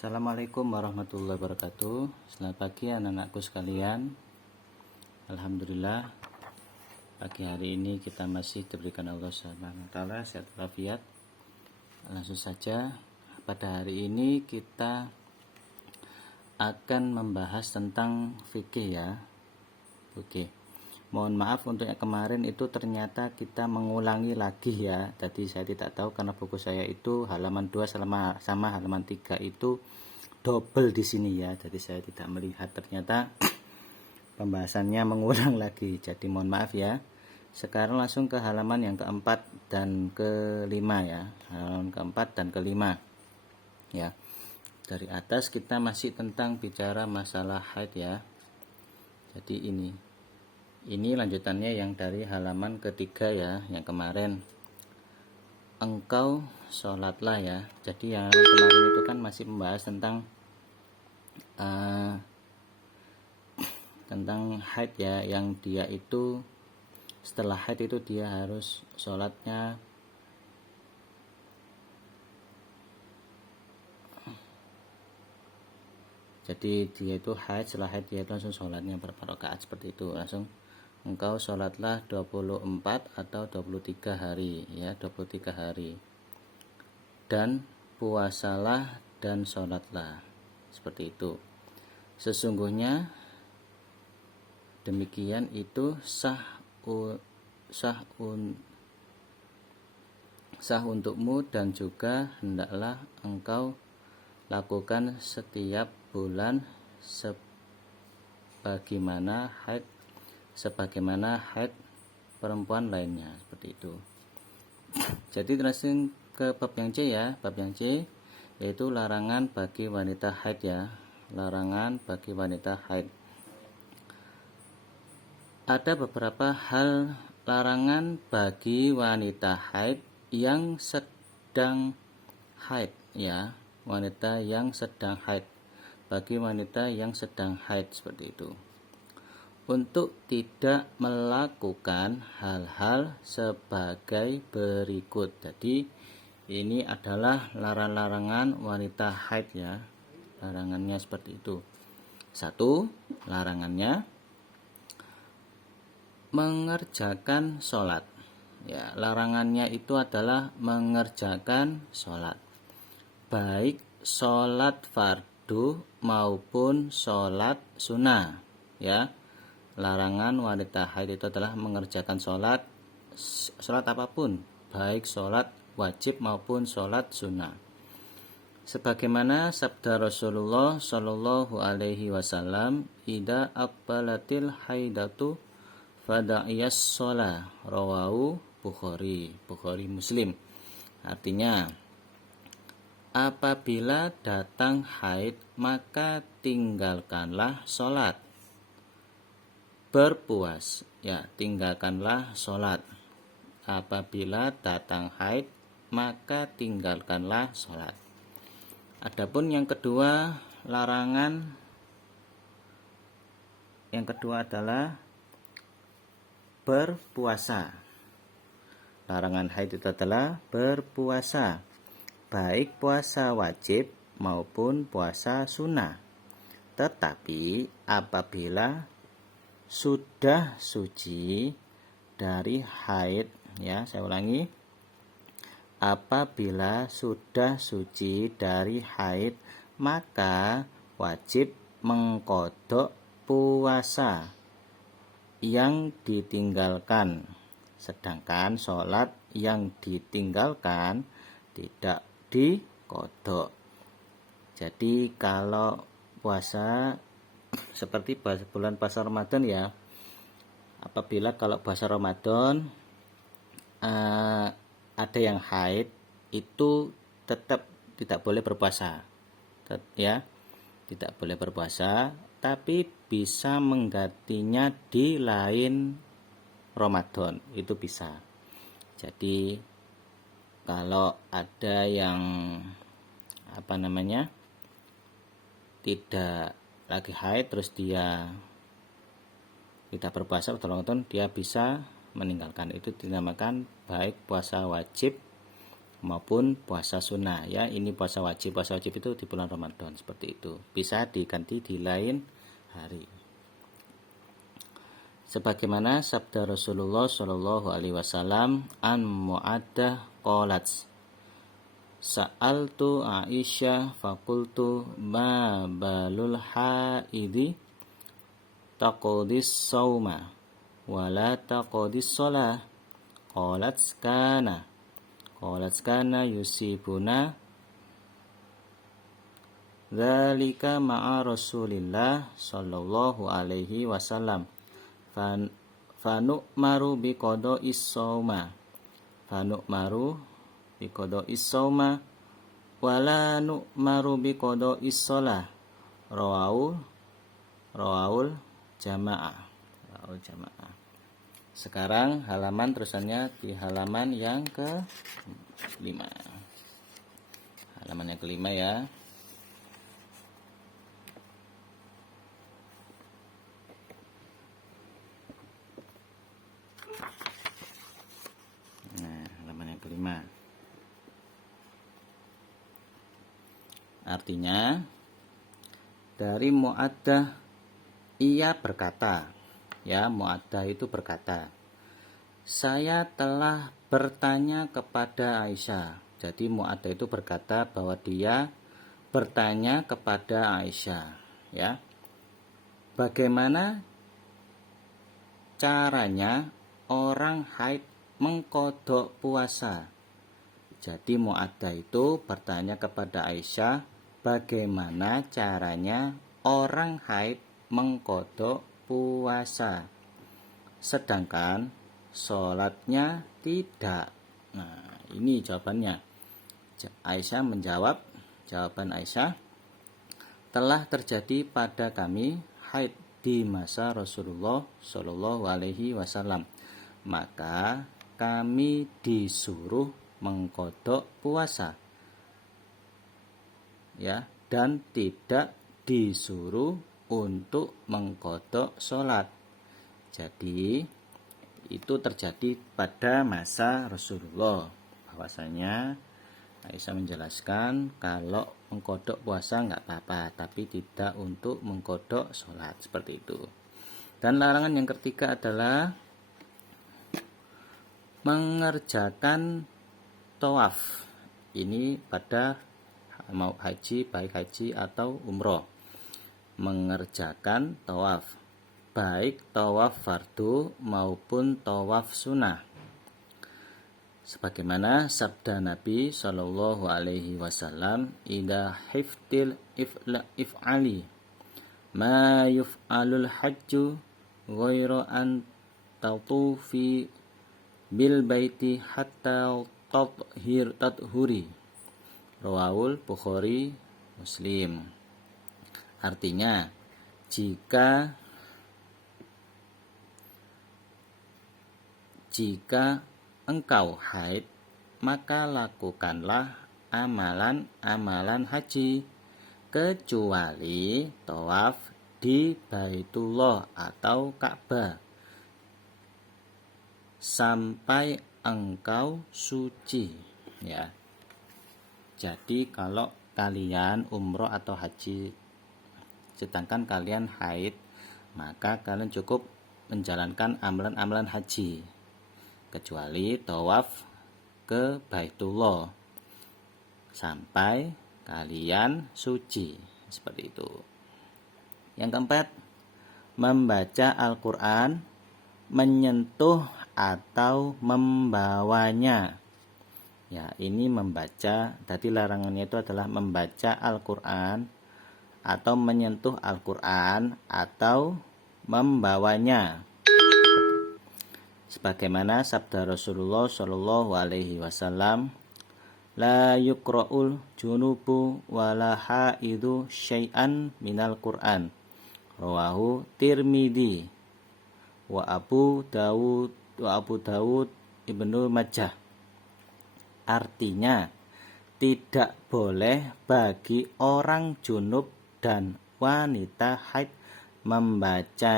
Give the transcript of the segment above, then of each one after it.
Assalamualaikum warahmatullahi wabarakatuh. Selamat pagi anak-anakku sekalian. Alhamdulillah, pagi hari ini kita masih diberikan Allah SWT sehat walafiat. Langsung saja, pada hari ini kita akan membahas tentang fikih ya. Oke. Mohon maaf untuk yang kemarin itu ternyata kita mengulangi lagi ya. Tadi saya tidak tahu karena buku saya itu halaman 2 sama halaman 3 itu double di sini ya. Jadi saya tidak melihat ternyata pembahasannya mengulang lagi. Jadi mohon maaf ya. Sekarang langsung ke halaman yang keempat dan kelima ya. Halaman keempat dan kelima ya. Dari atas kita masih tentang bicara masalah haid ya. Jadi ini lanjutannya yang dari halaman ketiga ya, yang kemarin. Engkau sholatlah ya. Jadi yang kemarin itu kan masih membahas tentang haid ya, yang dia itu setelah haid itu dia harus sholatnya jadi dia itu haid, setelah haid dia itu langsung sholatnya berapa rakaat seperti itu. Langsung engkau sholatlah 24 atau 23 hari ya, 23 hari, dan puasalah dan sholatlah, seperti itu. Sesungguhnya demikian itu sah untukmu, dan juga hendaklah engkau lakukan setiap bulan sebagaimana haid perempuan lainnya, seperti itu. Jadi langsung ke bab yang C ya. Bab yang C yaitu larangan bagi wanita haid ya. Larangan bagi wanita haid. Ada beberapa hal larangan bagi wanita haid yang sedang haid ya. Wanita yang sedang haid. Bagi wanita yang sedang haid, seperti itu. Untuk tidak melakukan hal-hal sebagai berikut. Jadi ini adalah larangan wanita haid ya. Larangannya seperti itu. 1. Larangannya mengerjakan sholat ya. Larangannya itu adalah mengerjakan sholat, baik sholat fardu maupun sholat sunnah ya. Larangan wanita haid itu adalah mengerjakan sholat apapun, baik sholat wajib maupun sholat sunnah. Sebagaimana sabda Rasulullah Shallallahu Alaihi Wasallam, "Ida aqbalatil haidatu fada'iyas sholah." Rawahu Bukhari Muslim. Artinya, apabila datang haid maka tinggalkanlah sholat. Berpuas ya, tinggalkanlah sholat. Apabila datang haid maka tinggalkanlah sholat. Adapun yang kedua, larangan yang kedua adalah berpuasa. Larangan haid itu adalah berpuasa, baik puasa wajib maupun puasa sunnah. Tetapi apabila sudah suci dari haid ya, saya ulangi, apabila sudah suci dari haid maka wajib mengqadha puasa yang ditinggalkan, sedangkan sholat yang ditinggalkan tidak diqadha. Jadi kalau puasa seperti bulan puasa Ramadan ya, apabila kalau puasa Ramadan ada yang haid itu tetap tidak boleh berpuasa ya, tidak boleh berpuasa, tapi bisa menggantinya di lain Ramadan, itu bisa. Jadi kalau ada yang tidak lagi haid terus dia tidak berpuasa pada Ramadan, dia bisa meninggalkan. Itu dinamakan baik puasa wajib maupun puasa sunnah ya. Ini puasa wajib itu di bulan Ramadan, seperti itu. Bisa diganti di lain hari. Sebagaimana sabda Rasulullah Shallallahu alaihi wasallam, an Mu'addah qalat, sa'altu Aisyah fakultu ma balul haidi taqdis sauma wala taqdis shalah. Qalat kana yusibuna dzalika ma'a Rasulillah sallallahu alaihi wasallam fanu'maru biqada'is sauma wala nu'maru biqada'is shalah. Rawahul jamaah. Sekarang halaman terusannya di halaman yang ke-5. Halaman yang ke-5 ya. Nah, halaman yang ke-5. Artinya dari Mu'addah ia berkata, ya, Mu'addah itu berkata, saya telah bertanya kepada Aisyah. Jadi Mu'addah itu berkata bahwa dia bertanya kepada Aisyah, ya, bagaimana caranya orang haid mengqadha puasa. Jadi Mu'addah itu bertanya kepada Aisyah, bagaimana caranya orang haid mengqadha puasa, sedangkan sholatnya tidak. Nah, ini jawabannya. Aisyah menjawab, jawaban Aisyah, telah terjadi pada kami haid di masa Rasulullah Shallallahu alaihi wasallam, maka kami disuruh mengqadha puasa, ya, dan tidak disuruh untuk mengqadha sholat. Jadi itu terjadi pada masa Rasulullah. Bahwasanya Aisyah menjelaskan kalau mengqadha puasa nggak apa-apa, tapi tidak untuk mengqadha sholat, seperti itu. Dan larangan yang ketiga adalah mengerjakan tawaf. Ini pada mau haji, baik haji atau umroh. Mengerjakan tawaf, baik tawaf fardu maupun tawaf sunnah. Sebagaimana sabda Nabi Shallallahu alaihi wasallam, idza hiftil if'ali ma yuf'alul hajju ghairu an tatufi bil baiti hatta tathuri. Rawahul Bukhari Muslim. Artinya, jika engkau haid, maka lakukanlah amalan-amalan haji, kecuali tawaf di Baitullah atau Ka'bah, sampai engkau suci, ya. Jadi kalau kalian umroh atau haji sedangkan kalian haid, maka kalian cukup menjalankan amalan-amalan haji, kecuali tawaf ke Baitullah sampai kalian suci, seperti itu. Yang keempat, membaca Al-Quran, menyentuh atau membawanya. Ya, ini membaca, tadi larangannya itu adalah membaca Al-Quran atau menyentuh Al-Quran atau membawanya. Sebagaimana sabda Rasulullah Shallallahu alaihi wasallam, la yukra'ul junubu wala haidu syai'an minal Qur'an. Rawahu Tirmidzi wa Abu Dawud Ibnu Majah. Artinya, tidak boleh bagi orang junub dan wanita haid membaca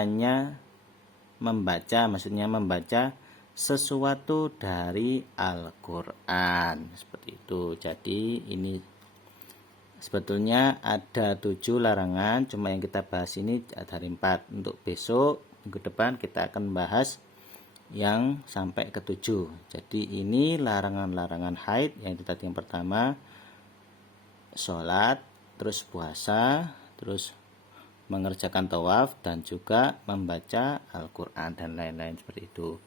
sesuatu dari Al-Quran, seperti itu. Jadi ini sebetulnya ada 7 larangan, cuma yang kita bahas ini dari 4. Untuk besok minggu depan kita akan bahas yang sampai ke 7. Jadi ini larangan-larangan haid, yang itu tadi yang pertama sholat, terus puasa, terus mengerjakan tawaf, dan juga membaca Al-Quran dan lain-lain seperti itu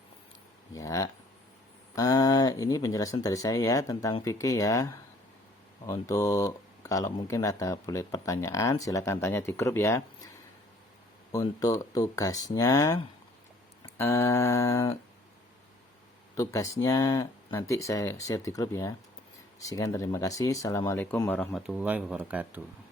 ya. Ini penjelasan dari saya ya tentang fikih ya. Untuk kalau mungkin ada boleh pertanyaan silakan tanya di grup ya. Untuk tugasnya nanti saya share di grup ya. Sekian, terima kasih. Assalamualaikum warahmatullahi wabarakatuh.